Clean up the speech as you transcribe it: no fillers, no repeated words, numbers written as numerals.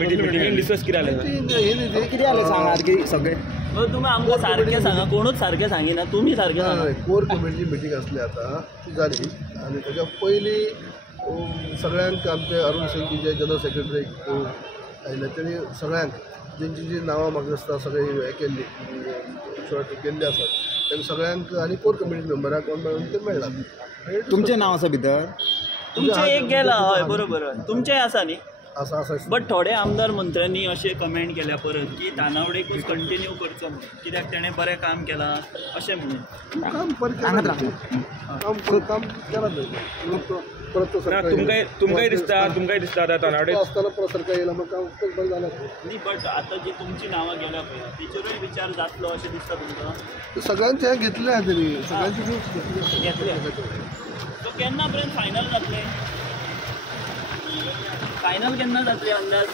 Meeting discuss कितें जालें सांगात की सगळे तुम्ही आमकां सारकें सांगा, कोणूच सारकें सांगिना, तुम्ही सारकें सांगा. कोर कमिटीची मिटींग आसली आतां ती जाली आनी ताच्या पयलीं सगळ्यांक आमचे अरुण सिंग जे जनरल सेक्रेटरी आयले तेणी सगळ्यांक जेंची जी नांवां म्हाका दिसता सगळी हे केल्ली शॉर्ट केल्ली आसात तांकां सगळ्यांक आनी कोर कमिटी मेंबरांक कोण मेळून ते मेळ्ळा. तुमचें नांव आसा भितर? तुमचें एक गेला हय बरोबर तुमचेंय आसा न्ही. आसा आसा बट थोडे आमदार मंत्र्यांनी अशें कमेंट केल्या परत की तानावडेकूच कंटिन्यू करचो म्हणून, कित्याक तेणें बरें काम केलां अशें म्हणून. काम केलां परत तुमकांय दिसता आतां तानावडे आसतना परत सरकार येयला मग काम बरें जालें न्ही. बट आतां जी तुमची नांवां गेल्या पळय तेचेरूय विचार जातलो अशें दिसता तुमकां? सगळ्यांचे घेतले तरी सगळ्यांचे घेतले. सो केन्ना पर्यंत फायनल जातलें? फायनल केन्ना जातलें अंदाज?